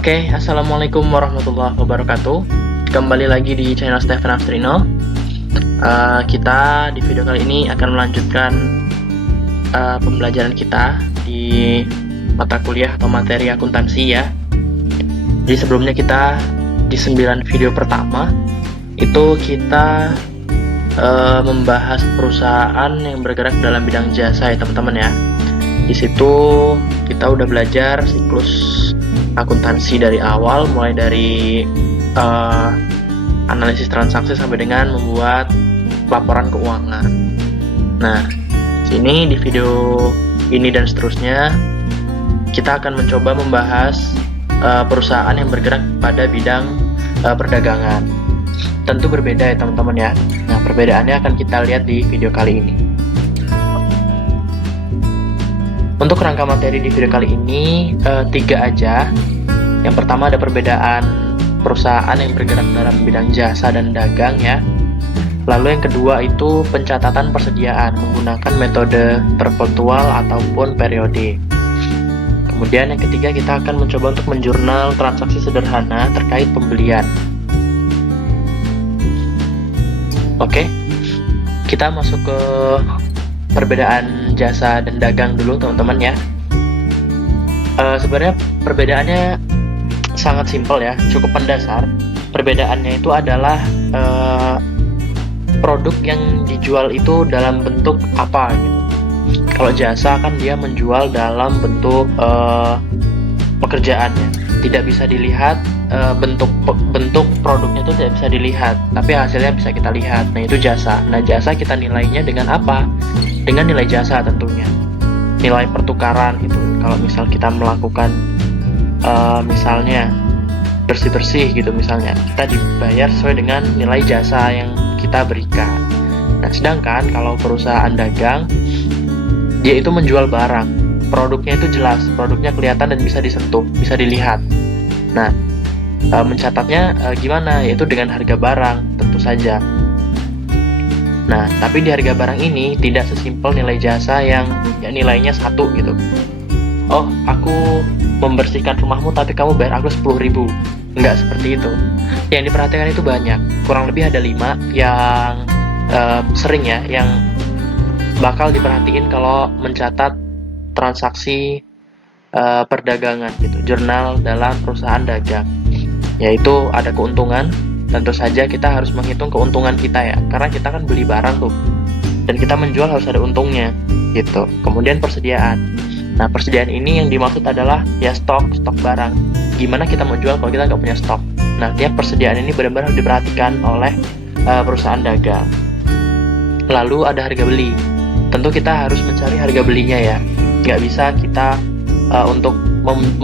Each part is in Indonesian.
Assalamualaikum warahmatullahi wabarakatuh. Kembali lagi di channel Stephen Astrino. Kita di video kali ini akan melanjutkan pembelajaran kita di mata kuliah atau materi akuntansi ya. Jadi sebelumnya kita di 9 video pertama itu kita membahas perusahaan yang bergerak dalam bidang jasa ya teman-teman ya. Di situ kita udah belajar siklus akuntansi dari awal, mulai dari analisis transaksi sampai dengan membuat laporan keuangan. Nah, sini di video ini dan seterusnya kita akan mencoba membahas perusahaan yang bergerak pada bidang perdagangan. Tentu berbeda ya teman-teman ya. Nah, perbedaannya akan kita lihat di video kali ini. Untuk rangka materi di video kali ini 3 aja. Yang pertama ada perbedaan perusahaan yang bergerak dalam bidang jasa dan dagang ya. Lalu yang kedua itu pencatatan persediaan menggunakan metode perpetual ataupun periode. Kemudian yang ketiga kita akan mencoba untuk menjurnal transaksi sederhana terkait pembelian. Oke, kita masuk ke perbedaan jasa dan dagang dulu teman-teman ya. Sebenarnya perbedaannya sangat simpel ya, cukup mendasar. Perbedaannya itu adalah produk yang dijual itu dalam bentuk apa gitu. Kalau jasa kan dia menjual dalam bentuk pekerjaannya, tidak bisa dilihat, bentuk produknya itu tidak bisa dilihat, tapi hasilnya bisa kita lihat. Nah itu jasa. Nah jasa kita nilainya dengan apa? Dengan nilai jasa tentunya, nilai pertukaran itu. Kalau misal kita melakukan misalnya bersih-bersih gitu misalnya, kita dibayar sesuai dengan nilai jasa yang kita berikan. Nah sedangkan kalau perusahaan dagang, dia itu menjual barang, produknya itu jelas, produknya kelihatan dan bisa disentuh, bisa dilihat. Nah mencatatnya gimana? Yaitu dengan harga barang tentu saja. Nah, tapi di harga barang ini tidak sesimpel nilai jasa yang ya, nilainya 1 gitu. Oh, aku membersihkan rumahmu tapi kamu bayar aku 10.000. Enggak seperti itu. Yang diperhatikan itu banyak. Kurang lebih ada 5 yang sering ya, yang bakal diperhatiin kalau mencatat transaksi perdagangan gitu, jurnal dalam perusahaan dagang. Yaitu ada keuntungan. Tentu saja kita harus menghitung keuntungan kita ya, karena kita kan beli barang tuh, dan kita menjual harus ada untungnya gitu. Kemudian persediaan. Nah persediaan ini yang dimaksud adalah ya stok barang. Gimana kita mau jual kalau kita nggak punya stok? Nah tiap persediaan ini benar-benar harus diperhatikan oleh perusahaan dagang. Lalu ada harga beli. Tentu kita harus mencari harga belinya ya. Nggak bisa kita untuk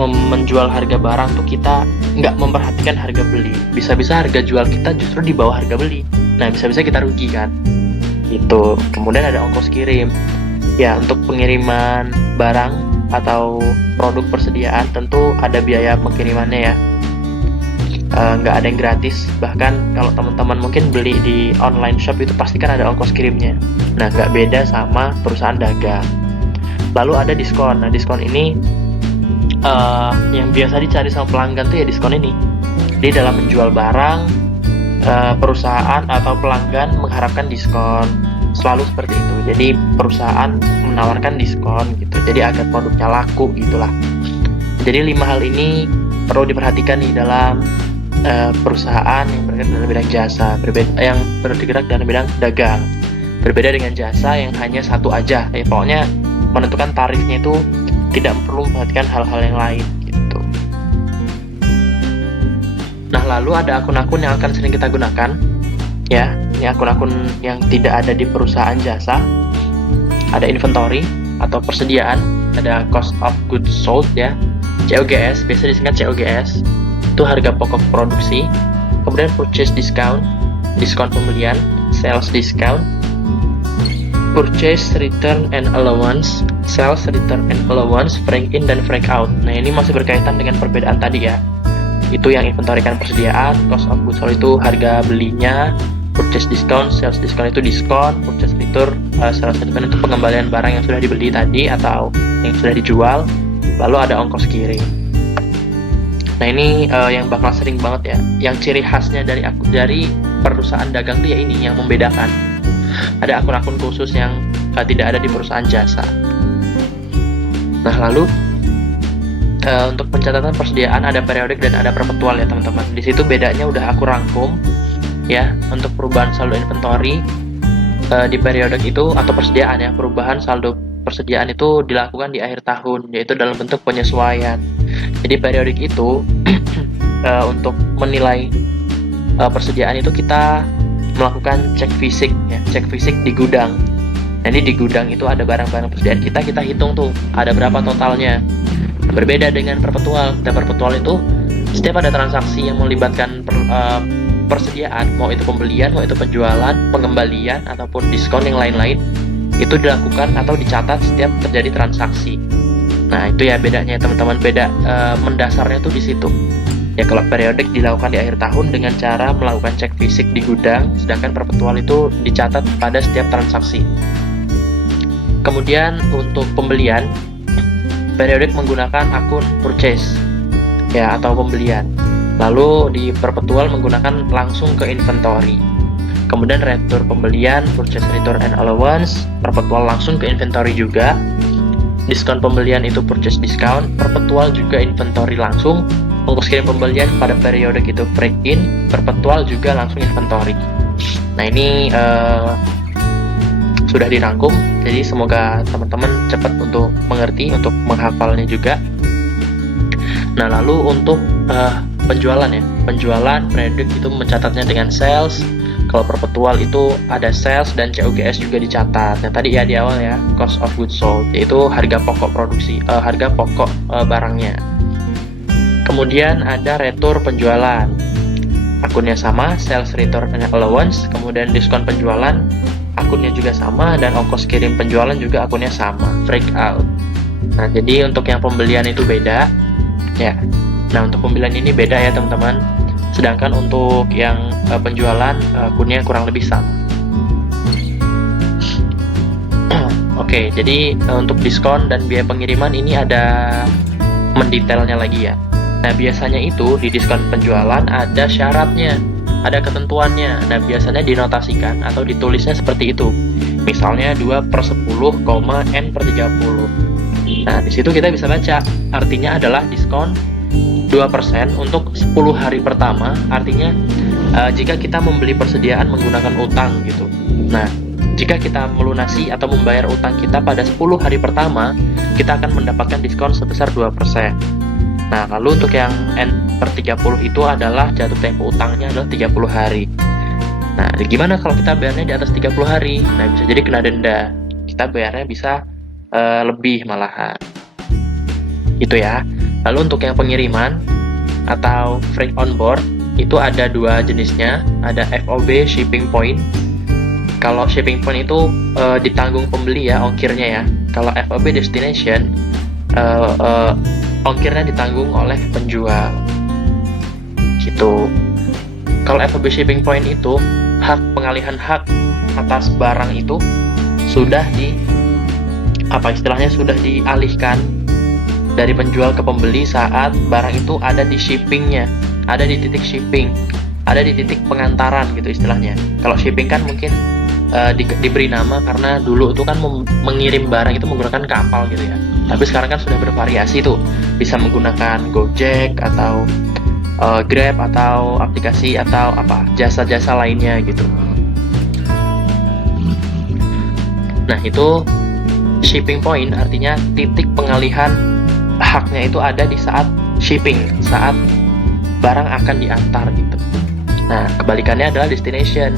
menjual harga barang tuh kita nggak memperhatikan harga beli. Bisa-bisa harga jual kita justru di bawah harga beli. Nah bisa-bisa kita rugi kan gitu. Kemudian ada ongkos kirim ya, untuk pengiriman barang atau produk persediaan tentu ada biaya pengirimannya ya. Nggak ada yang gratis. Bahkan kalau teman-teman mungkin beli di online shop itu pasti kan ada ongkos kirimnya. Nah nggak beda sama perusahaan dagang. Lalu ada diskon. Nah diskon ini yang biasa dicari sama pelanggan tuh ya diskon ini. Di dalam menjual barang, perusahaan atau pelanggan mengharapkan diskon, selalu seperti itu. Jadi perusahaan menawarkan diskon gitu, jadi agar produknya laku gitulah. Jadi 5 hal ini perlu diperhatikan di dalam perusahaan yang bergerak dalam bidang jasa, yang bergerak dalam bidang dagang. Berbeda dengan jasa yang hanya satu aja, ya pokoknya menentukan tarifnya itu tidak perlu memperhatikan hal-hal yang lain gitu. Nah lalu ada akun-akun yang akan sering kita gunakan ya. Ini akun-akun yang tidak ada di perusahaan jasa. Ada inventory atau persediaan, ada cost of goods sold ya, COGS, biasa disingkat COGS, itu harga pokok produksi. Kemudian purchase discount, diskon pembelian, sales discount, purchase return and allowance, sales return and allowance, frank in dan frank out. Nah ini masih berkaitan dengan perbedaan tadi ya. Itu yang inventory kan persediaan, cost of goods sold itu harga belinya, purchase discount, sales discount itu diskon, purchase return, sales return itu pengembalian barang yang sudah dibeli tadi atau yang sudah dijual. Lalu ada ongkos kirim. Nah ini yang bakal sering banget ya, yang ciri khasnya dari perusahaan dagang tuh ya ini yang membedakan. Ada akun-akun khusus yang tidak ada di perusahaan jasa. Nah lalu untuk pencatatan persediaan ada periodik dan ada perpetual ya teman-teman. Di situ bedanya udah aku rangkum ya. Untuk perubahan saldo inventory di periodik itu atau persediaan ya, perubahan saldo persediaan itu dilakukan di akhir tahun, yaitu dalam bentuk penyesuaian. Jadi periodik itu untuk menilai persediaan itu kita melakukan cek fisik ya, cek fisik di gudang. Jadi di gudang itu ada barang-barang persediaan kita hitung tuh ada berapa totalnya. Berbeda dengan perpetual. Dan perpetual itu setiap ada transaksi yang melibatkan persediaan, mau itu pembelian, mau itu penjualan, pengembalian ataupun diskon yang lain-lain, itu dilakukan atau dicatat setiap terjadi transaksi. Nah itu ya bedanya teman-teman, beda mendasarnya tuh di situ. Ya kalau periodik dilakukan di akhir tahun dengan cara melakukan cek fisik di gudang, sedangkan perpetual itu dicatat pada setiap transaksi. Kemudian untuk pembelian, periodik menggunakan akun purchase ya atau pembelian. Lalu di perpetual menggunakan langsung ke inventory. Kemudian retur pembelian, purchase return and allowance, perpetual langsung ke inventory juga. Diskon pembelian itu purchase discount, perpetual juga inventory langsung. Ongkos kirim pembelian pada periodik itu break in, perpetual juga langsung inventory. Nah ini sudah dirangkum, jadi semoga teman-teman cepat untuk mengerti, untuk menghafalnya juga. Nah lalu untuk penjualan ya, penjualan periodik itu mencatatnya dengan sales. Kalau perpetual itu ada sales dan COGS juga dicatat. Yang tadi ya di awal ya, cost of goods sold, yaitu harga pokok produksi, harga pokok barangnya. Kemudian ada retur penjualan, akunnya sama, sales return and allowance. Kemudian diskon penjualan, akunnya juga sama, dan ongkos kirim penjualan juga akunnya sama, break out. Nah jadi untuk yang pembelian itu beda ya. Nah untuk pembelian ini beda ya teman-teman, sedangkan untuk yang penjualan akunnya kurang lebih sama. Oke, jadi untuk diskon dan biaya pengiriman ini ada mendetailnya lagi ya. Nah biasanya itu di diskon penjualan ada syaratnya, ada ketentuannya. Nah biasanya dinotasikan atau ditulisnya seperti itu. Misalnya 2/10, N/30. Nah disitu kita bisa baca, artinya adalah diskon 2% untuk 10 hari pertama. Artinya jika kita membeli persediaan menggunakan utang gitu. Nah jika kita melunasi atau membayar utang kita pada 10 hari pertama, kita akan mendapatkan diskon sebesar 2%. Nah, lalu untuk yang N/30 itu adalah jatuh tempo utangnya adalah 30 hari. Nah, gimana kalau kita bayarnya di atas 30 hari? Nah, bisa jadi kena denda. Kita bayarnya bisa lebih malahan. Itu ya. Lalu untuk yang pengiriman atau freight on board itu ada dua jenisnya, ada FOB shipping point. Kalau shipping point itu ditanggung pembeli ya, ongkirnya ya. Kalau FOB destination ongkirnya ditanggung oleh penjual gitu. Kalau FOB shipping point itu hak pengalihan hak atas barang itu sudah sudah dialihkan dari penjual ke pembeli saat barang itu ada di shippingnya, ada di titik shipping, ada di titik pengantaran gitu istilahnya. Kalau shipping kan mungkin diberi nama karena dulu itu kan mengirim barang itu menggunakan kapal gitu ya. Tapi sekarang kan sudah bervariasi tuh, bisa menggunakan Gojek atau Grab atau aplikasi atau jasa-jasa lainnya gitu. Nah itu shipping point artinya titik pengalihan haknya itu ada di saat shipping, saat barang akan diantar gitu. Nah kebalikannya adalah destination,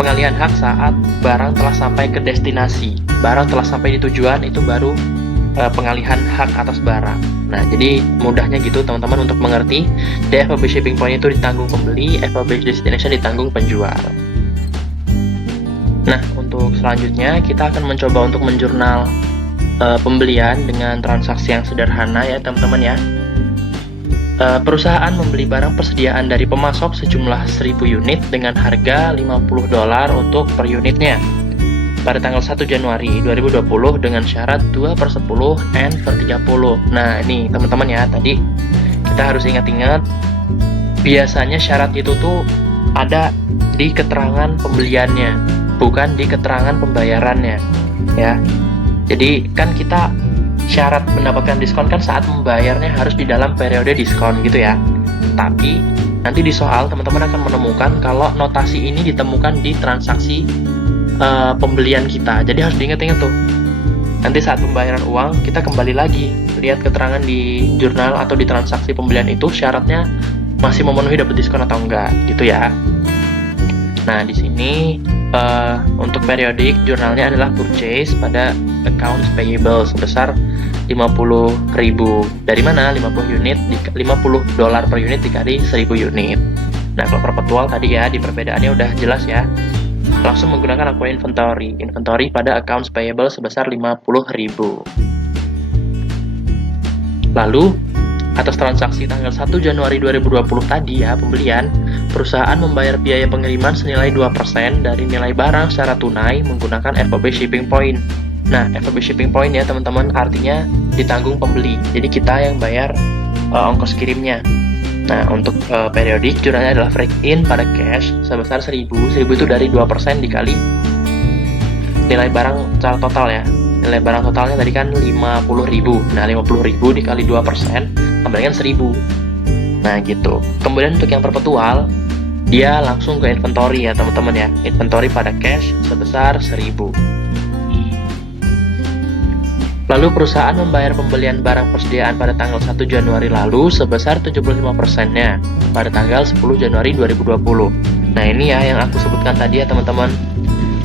pengalihan hak saat barang telah sampai ke destinasi, barang telah sampai di tujuan, itu baru pengalihan hak atas barang. Nah jadi mudahnya gitu teman-teman untuk mengerti, di FOB shipping point itu ditanggung pembeli, FOB destination ditanggung penjual. Nah untuk selanjutnya kita akan mencoba untuk menjurnal pembelian dengan transaksi yang sederhana ya teman-teman ya. Perusahaan membeli barang persediaan dari pemasok sejumlah 1.000 unit dengan harga $50 untuk per unitnya pada tanggal 1 Januari 2020 dengan syarat 2/10 N/30. Nah ini teman-teman ya, tadi kita kita harus ingat-ingat, biasanya syarat itu tuh ada di keterangan pembeliannya, bukan di keterangan pembayarannya, ya. Jadi kan kita syarat mendapatkan diskon kan saat membayarnya harus di dalam periode diskon gitu ya. Tapi nanti di soal teman-teman akan menemukan kalau notasi ini ditemukan di transaksi pembelian kita. Jadi harus diingat-ingat tuh. Nanti saat pembayaran uang kita kembali lagi lihat keterangan di jurnal atau di transaksi pembelian itu syaratnya masih memenuhi dapat diskon atau enggak gitu ya. Nah di sini untuk periodik jurnalnya adalah purchase pada accounts payable sebesar 50.000. Dari mana? 50 unit, $50 per unit dikali 1000 unit. Nah kalau perpetual tadi ya di perbedaannya udah jelas ya. Langsung menggunakan akun inventory pada accounts payable sebesar 50.000. Lalu atas transaksi tanggal 1 Januari 2020 tadi ya pembelian, perusahaan membayar biaya pengiriman senilai 2% dari nilai barang secara tunai menggunakan FOB shipping point. Nah, FOB shipping point ya teman-teman artinya ditanggung pembeli. Jadi kita yang bayar ongkos kirimnya. Nah, untuk periodik jurnalnya adalah break in pada cash sebesar 1000. 1000 itu dari 2% dikali nilai barang secara total ya. Nilai barang totalnya tadi kan 50.000. Nah, 50.000 dikali 2% kembalikan 1000. Nah, gitu. Kemudian untuk yang perpetual dia langsung ke inventory ya, teman-teman ya. Inventory pada cash sebesar 1000. Lalu perusahaan membayar pembelian barang persediaan pada tanggal 1 Januari lalu sebesar 75%-nya pada tanggal 10 Januari 2020. Nah ini ya yang aku sebutkan tadi ya teman-teman.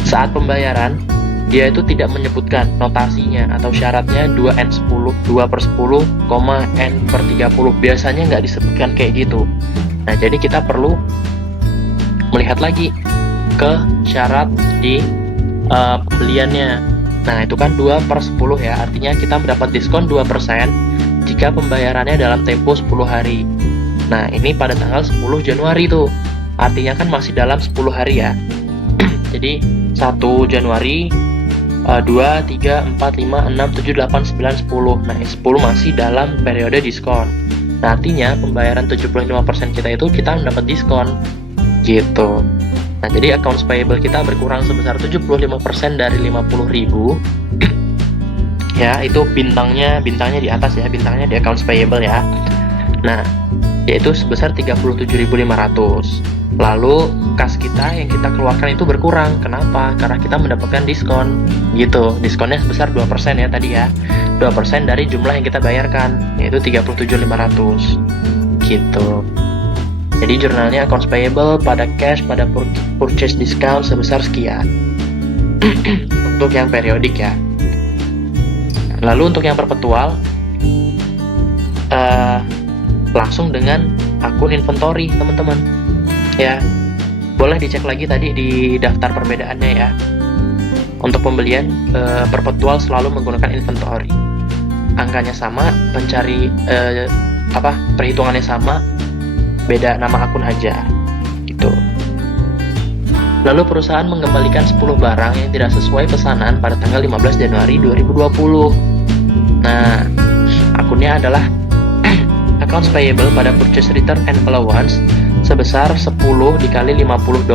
Saat pembayaran, dia itu tidak menyebutkan notasinya atau syaratnya 2N10, 2/10, N/30. Biasanya nggak disebutkan kayak gitu. Nah jadi kita perlu melihat lagi ke syarat di pembeliannya. Nah itu kan 2/10 ya, artinya kita mendapat diskon 2% jika pembayarannya dalam tempo 10 hari. Nah ini pada tanggal 10 Januari tuh, artinya kan masih dalam 10 hari ya. Jadi 1 Januari 2, 3, 4, 5, 6, 7, 8, 9, 10. Nah 10 masih dalam periode diskon. Nah artinya pembayaran 75% kita itu kita mendapat diskon gitu. Nah, jadi accounts payable kita berkurang sebesar 75% dari 50.000. Ya, itu bintangnya di atas ya, bintangnya di accounts payable ya. Nah, yaitu sebesar 37.500. Lalu kas kita yang kita keluarkan itu berkurang. Kenapa? Karena kita mendapatkan diskon. Gitu. Diskonnya sebesar 2% ya tadi ya. 2% dari jumlah yang kita bayarkan, yaitu 37.500. Gitu. Jadi jurnalnya accounts payable pada cash pada purchase discount sebesar sekian. Untuk yang periodik ya. Lalu untuk yang perpetual langsung dengan akun inventory teman-teman. Ya, boleh dicek lagi tadi di daftar perbedaannya ya. Untuk pembelian perpetual selalu menggunakan inventory. Angkanya sama, perhitungannya sama. Beda nama akun aja gitu. Lalu perusahaan mengembalikan 10 barang yang tidak sesuai pesanan pada tanggal 15 Januari 2020. Nah, akunnya adalah accounts payable pada purchase return and allowance sebesar 10 dikali $50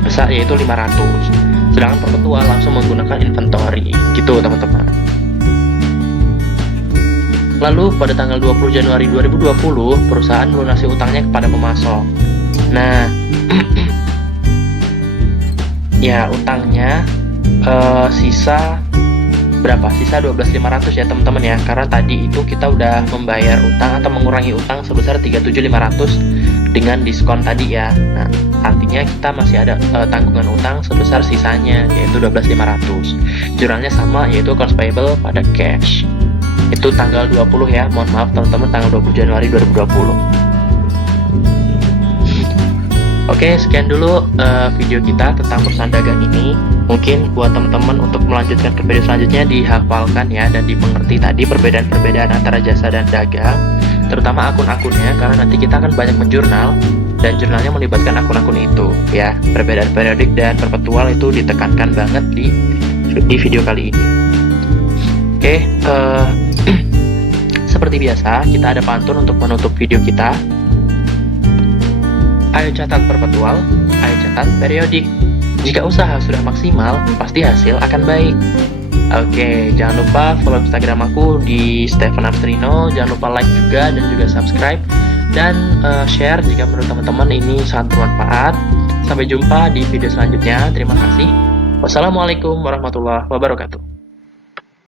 sebesar yaitu 500. Sedangkan perpetual langsung menggunakan inventory gitu teman-teman. Lalu pada tanggal 20 Januari 2020 perusahaan melunasi utangnya kepada pemasok. Nah ya utangnya sisa berapa? Sisa 12.500 ya teman-teman ya, karena tadi itu kita udah membayar utang atau mengurangi utang sebesar 37.500 dengan diskon tadi ya. Nah artinya kita masih ada tanggungan utang sebesar sisanya yaitu 12.500. Jurnalnya sama yaitu accounts payable pada cash. Itu tanggal 20 ya, mohon maaf teman-teman, tanggal 20 Januari 2020. Oke, sekian dulu video kita tentang perusahaan dagang ini. Mungkin buat teman-teman untuk melanjutkan ke video selanjutnya dihafalkan ya dan dimengerti tadi perbedaan-perbedaan antara jasa dan dagang, terutama akun-akunnya, karena nanti kita akan banyak menjurnal dan jurnalnya melibatkan akun-akun itu ya. Perbedaan periodik dan perpetual itu ditekankan banget di video kali ini. Oke, seperti biasa, kita ada pantun untuk menutup video kita. Ayo catat perpetual, ayo catat periodik. Jika usaha sudah maksimal, pasti hasil akan baik. Oke, jangan lupa follow Instagram aku di Stephen Amstrino. Jangan lupa like juga dan juga subscribe. Dan share jika menurut teman-teman ini sangat bermanfaat. Sampai jumpa di video selanjutnya. Terima kasih. Wassalamualaikum warahmatullahi wabarakatuh.